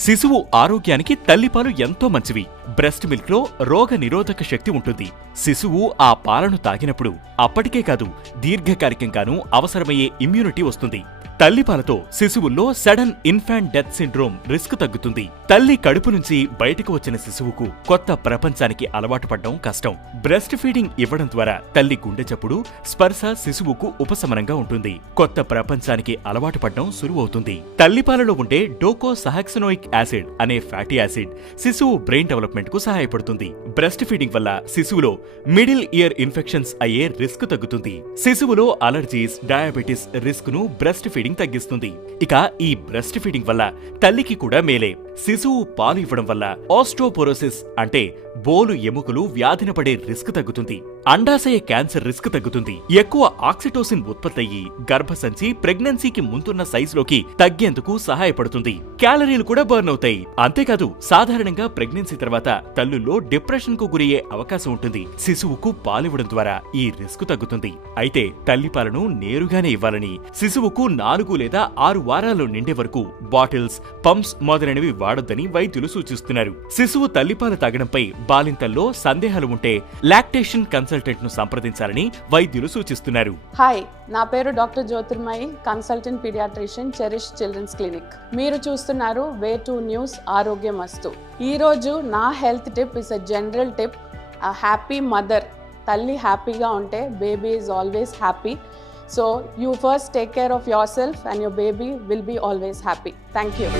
శిశువు ఆరోగ్యానికి తల్లిపాలు ఎంతో మంచివి. బ్రెస్ట్ మిల్క్ లో రోగ నిరోధక శక్తి ఉంటుంది. శిశువు ఆ పాలను తాగినప్పుడు అప్పటికే కాదు, దీర్ఘకాలికంగానూ అవసరమయ్యే ఇమ్యూనిటీ వస్తుంది. తల్లిపాలతో శిశువుల్లో sudden infant death syndrome risk తగ్గుతుంది. తల్లి కడుపు నుంచి బయటకు వచ్చిన శిశువుకు కొత్త ప్రపంచానికి అలవాటు పడడం కష్టం. బ్రెస్ట్ ఫీడింగ్ ఇవ్వడం ద్వారా తల్లి గుండె చప్పుడు, స్పర్శ శిశువుకు ఉపశమనంగా ఉంటుంది. కొత్త ప్రపంచానికి అలవాటు పడడం సులువవుతుంది. తల్లిపాలలో ఉండే డోకోసహాక్సనోయిక్ యాసిడ్ అనే ఫ్యాటీ యాసిడ్ శిశువు బ్రెయిన్ డెవలప్మెంట్ కు సహాయపడుతుంది. బ్రెస్ట్ ఫీడింగ్ వల్ల శిశువులో మిడిల్ ఇయర్ ఇన్ఫెక్షన్స్ అయ్యే రిస్క్ తగ్గుతుంది. శిశువులో అలర్జీస్, డయాబెటిస్ రిస్క్ ను బ్రెస్ట్ ఫీడింగ్ తగ్గిస్తుంది. ఇక ఈ బ్రెస్ట్ ఫీడింగ్ వల్ల తల్లికి కూడా మేలే. శిశువు పాలు ఇవ్వడం వల్ల ఆస్ట్రోపోరోసిస్ అంటే బోలు ఎముకలు వ్యాధిన పడే రిస్క్ తగ్గుతుంది. అండాశయ క్యాన్సర్ రిస్క్ తగ్గుతుంది. ఎక్కువ ఆక్సిటోసిన్ ఉత్పత్తయ్యి గర్భసంచి ప్రెగ్నెన్సీకి ముందున్న సైజులోకి తగ్గేందుకు సహాయపడుతుంది. క్యాలరీలు కూడా బర్న్ అవుతాయి. అంతేకాదు, సాధారణంగా ప్రెగ్నెన్సీ తర్వాత తల్లుల్లో డిప్రెషన్ కు గురయ్యే అవకాశం ఉంటుంది. శిశువుకు పాలివ్వడం ద్వారా ఈ రిస్క్ తగ్గుతుంది. అయితే తల్లిపాలను నేరుగానే ఇవ్వాలని, శిశువుకు 4 లేదా 6 వారాలు నిండే వరకు బాటిల్స్, పంప్స్ మొదలైనవి వాడొద్దని వైద్యులు సూచిస్తున్నారు. శిశువు తల్లిపాలు తాగడంపై బాలింతల్లో సందేహాలు ఉంటే లాక్టేషన్ కన్సల్టెంట్ ను సంప్రదించాలని వైద్యులు సూచిస్తున్నారు. హాయ్, నా పేరు doctor Jyothirmayi, consultant paediatrician, cherish children's clinic. మీరు చూస్తున్నారు వే టు న్యూస్ ఆరోగ్యమస్తు. ఈ రోజు నా health tip is a general tip. A happy mother, తల్లి హ్యాపీగా ఉంటే baby is always happy. So you first take care of yourself and your baby will be always happy. Thank you.